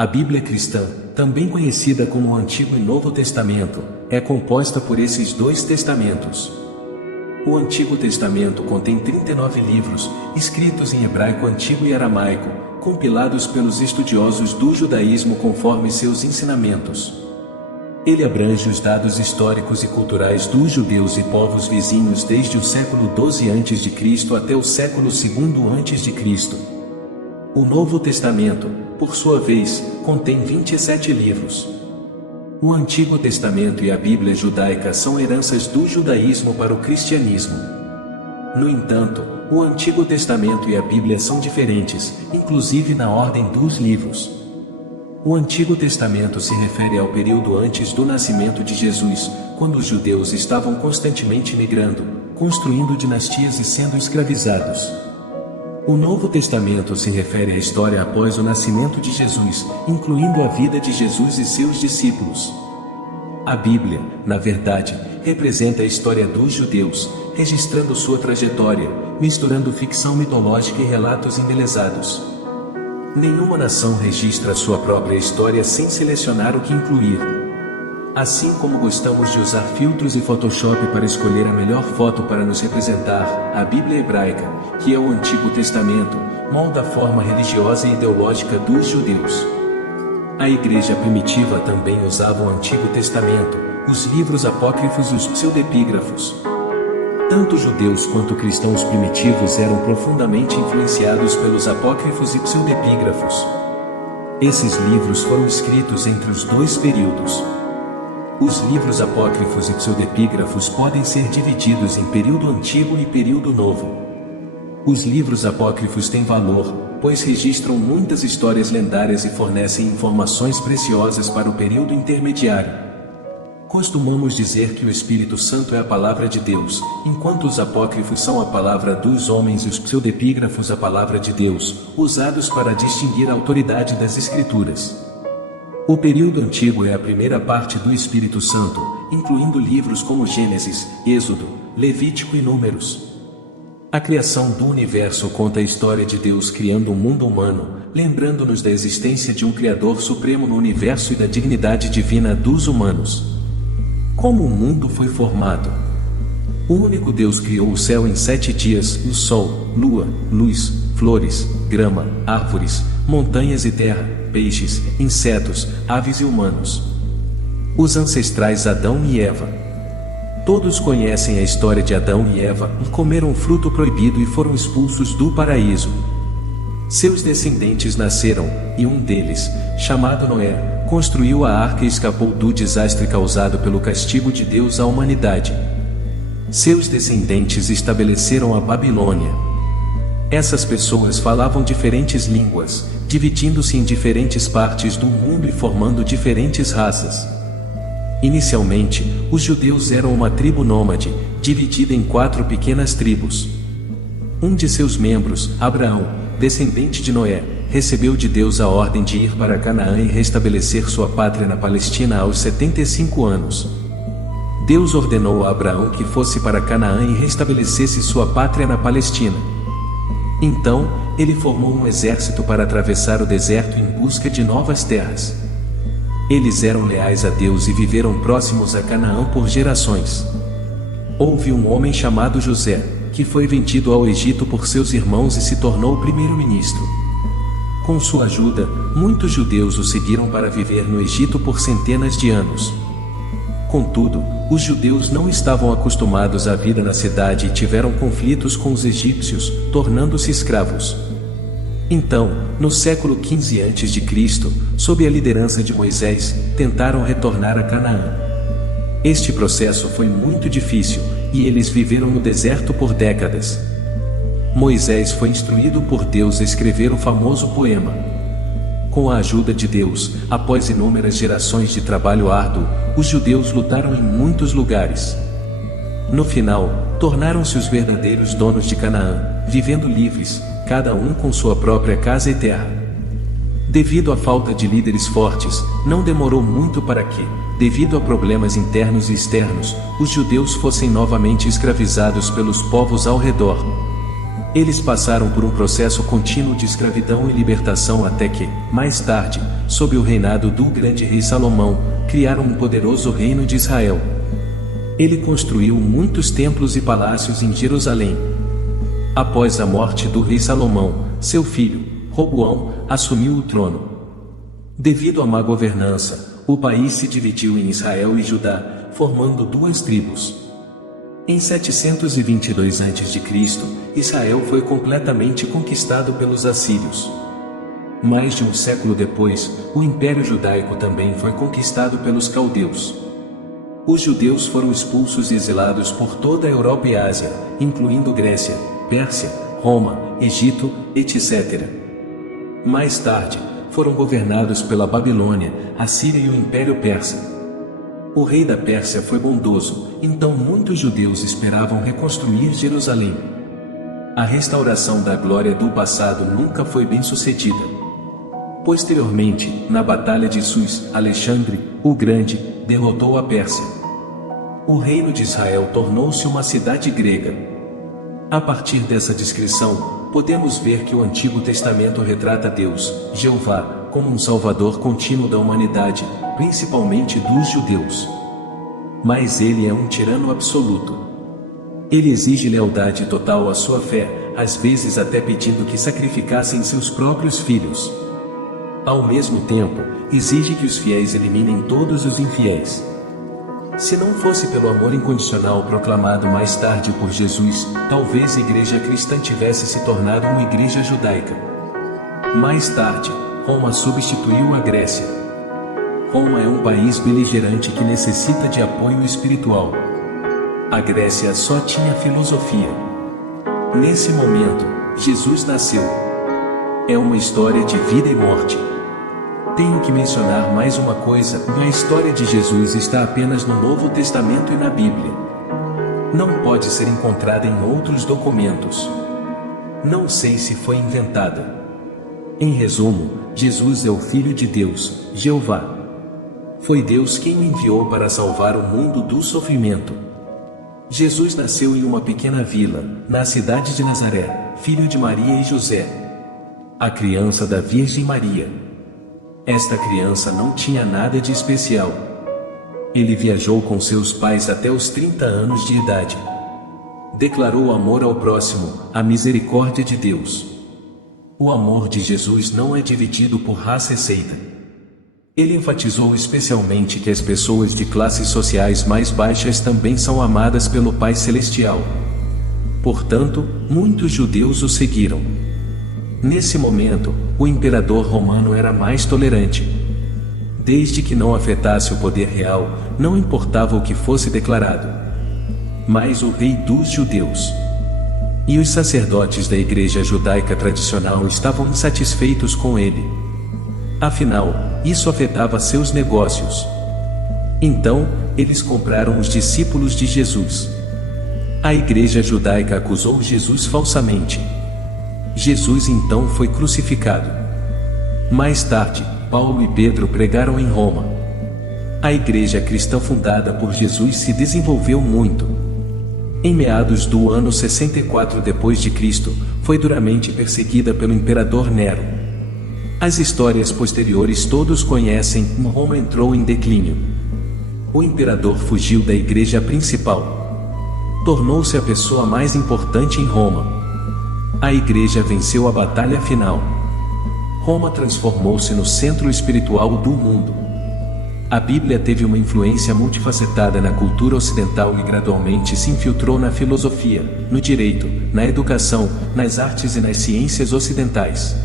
A Bíblia cristã, também conhecida como o Antigo e Novo Testamento, é composta por esses dois testamentos. O Antigo Testamento contém 39 livros, escritos em hebraico antigo e aramaico, compilados pelos estudiosos do judaísmo conforme seus ensinamentos. Ele abrange os dados históricos e culturais dos judeus e povos vizinhos desde o século XII a.C. até o século II a.C. O Novo Testamento, por sua vez, contém 27 livros. O Antigo Testamento e a Bíblia judaica são heranças do judaísmo para o cristianismo. No entanto, o Antigo Testamento e a Bíblia são diferentes, inclusive na ordem dos livros. O Antigo Testamento se refere ao período antes do nascimento de Jesus, quando os judeus estavam constantemente migrando, construindo dinastias e sendo escravizados. O Novo Testamento se refere à história após o nascimento de Jesus, incluindo a vida de Jesus e seus discípulos. A Bíblia, na verdade, representa a história dos judeus, registrando sua trajetória, misturando ficção mitológica e relatos embelezados. Nenhuma nação registra sua própria história sem selecionar o que incluir. Assim como gostamos de usar filtros e Photoshop para escolher a melhor foto para nos representar, a Bíblia hebraica, que é o Antigo Testamento, molda a forma religiosa e ideológica dos judeus. A igreja primitiva também usava o Antigo Testamento, os livros apócrifos e os pseudepígrafos. Tanto judeus quanto cristãos primitivos eram profundamente influenciados pelos apócrifos e pseudepígrafos. Esses livros foram escritos entre os dois períodos. Os livros apócrifos e pseudepígrafos podem ser divididos em período antigo e período novo. Os livros apócrifos têm valor, pois registram muitas histórias lendárias e fornecem informações preciosas para o período intermediário. Costumamos dizer que o Espírito Santo é a palavra de Deus, enquanto os apócrifos são a palavra dos homens e os pseudepígrafos a palavra de Deus, usados para distinguir a autoridade das Escrituras. O período antigo é a primeira parte do Espírito Santo, incluindo livros como Gênesis, Êxodo, Levítico e Números. A criação do universo conta a história de Deus criando o mundo humano, lembrando-nos da existência de um Criador Supremo no universo e da dignidade divina dos humanos. Como o mundo foi formado? O único Deus criou o céu em 7 dias, o sol, lua, luz, flores, grama, árvores, montanhas e terra, peixes, insetos, aves e humanos. Os ancestrais Adão e Eva. Todos conhecem a história de Adão e Eva, que comeram o fruto proibido e foram expulsos do paraíso. Seus descendentes nasceram, e um deles, chamado Noé, construiu a arca e escapou do desastre causado pelo castigo de Deus à humanidade. Seus descendentes estabeleceram a Babilônia. Essas pessoas falavam diferentes línguas, dividindo-se em diferentes partes do mundo e formando diferentes raças. Inicialmente, os judeus eram uma tribo nômade, dividida em 4 pequenas tribos. Um de seus membros, Abraão, descendente de Noé, recebeu de Deus a ordem de ir para Canaã e restabelecer sua pátria na Palestina aos 75 anos. Deus ordenou a Abraão que fosse para Canaã e restabelecesse sua pátria na Palestina. Então, ele formou um exército para atravessar o deserto em busca de novas terras. Eles eram leais a Deus e viveram próximos a Canaã por gerações. Houve um homem chamado José, que foi vendido ao Egito por seus irmãos e se tornou primeiro-ministro. Com sua ajuda, muitos judeus o seguiram para viver no Egito por centenas de anos. Contudo, os judeus não estavam acostumados à vida na cidade e tiveram conflitos com os egípcios, tornando-se escravos. Então, no século XV a.C., sob a liderança de Moisés, tentaram retornar a Canaã. Este processo foi muito difícil, e eles viveram no deserto por décadas. Moisés foi instruído por Deus a escrever o famoso poema. Com a ajuda de Deus, após inúmeras gerações de trabalho árduo, os judeus lutaram em muitos lugares. No final, tornaram-se os verdadeiros donos de Canaã, vivendo livres, cada um com sua própria casa e terra. Devido à falta de líderes fortes, não demorou muito para que, devido a problemas internos e externos, os judeus fossem novamente escravizados pelos povos ao redor. Eles passaram por um processo contínuo de escravidão e libertação até que, mais tarde, sob o reinado do grande rei Salomão, criaram um poderoso reino de Israel. Ele construiu muitos templos e palácios em Jerusalém. Após a morte do rei Salomão, seu filho, Roboão, assumiu o trono. Devido à má governança, o país se dividiu em Israel e Judá, formando duas tribos. Em 722 a.C., Israel foi completamente conquistado pelos assírios. Mais de um século depois, o Império Judaico também foi conquistado pelos caldeus. Os judeus foram expulsos e exilados por toda a Europa e Ásia, incluindo Grécia, Pérsia, Roma, Egito, etc. Mais tarde, foram governados pela Babilônia, a Síria e o Império Persa. O rei da Pérsia foi bondoso, então muitos judeus esperavam reconstruir Jerusalém. A restauração da glória do passado nunca foi bem sucedida. Posteriormente, na Batalha de Suz, Alexandre, o Grande, derrotou a Pérsia. O reino de Israel tornou-se uma cidade grega. A partir dessa descrição, podemos ver que o Antigo Testamento retrata Deus, Jeová, como um salvador contínuo da humanidade, principalmente dos judeus. Mas ele é um tirano absoluto. Ele exige lealdade total à sua fé, às vezes até pedindo que sacrificassem seus próprios filhos. Ao mesmo tempo, exige que os fiéis eliminem todos os infiéis. Se não fosse pelo amor incondicional proclamado mais tarde por Jesus, talvez a igreja cristã tivesse se tornado uma igreja judaica. Mais tarde, Roma substituiu a Grécia. Roma é um país beligerante que necessita de apoio espiritual. A Grécia só tinha filosofia. Nesse momento, Jesus nasceu. É uma história de vida e morte. Tenho que mencionar mais uma coisa: a história de Jesus está apenas no Novo Testamento e na Bíblia. Não pode ser encontrada em outros documentos. Não sei se foi inventada. Em resumo, Jesus é o Filho de Deus, Jeová. Foi Deus quem o enviou para salvar o mundo do sofrimento. Jesus nasceu em uma pequena vila, na cidade de Nazaré, filho de Maria e José. A criança da Virgem Maria. Esta criança não tinha nada de especial. Ele viajou com seus pais até os 30 anos de idade. Declarou amor ao próximo, a misericórdia de Deus. O amor de Jesus não é dividido por raça e seita. Ele enfatizou especialmente que as pessoas de classes sociais mais baixas também são amadas pelo Pai Celestial. Portanto, muitos judeus o seguiram. Nesse momento, o imperador romano era mais tolerante. Desde que não afetasse o poder real, não importava o que fosse declarado. Mas o rei dos judeus e os sacerdotes da igreja judaica tradicional estavam insatisfeitos com ele. Afinal, isso afetava seus negócios. Então, eles compraram os discípulos de Jesus. A igreja judaica acusou Jesus falsamente. Jesus então foi crucificado. Mais tarde, Paulo e Pedro pregaram em Roma. A igreja cristã fundada por Jesus se desenvolveu muito. Em meados do ano 64 d.C., foi duramente perseguida pelo imperador Nero. As histórias posteriores todos conhecem. Roma entrou em declínio. O imperador fugiu da igreja principal. Tornou-se a pessoa mais importante em Roma. A igreja venceu a batalha final. Roma transformou-se no centro espiritual do mundo. A Bíblia teve uma influência multifacetada na cultura ocidental e gradualmente se infiltrou na filosofia, no direito, na educação, nas artes e nas ciências ocidentais.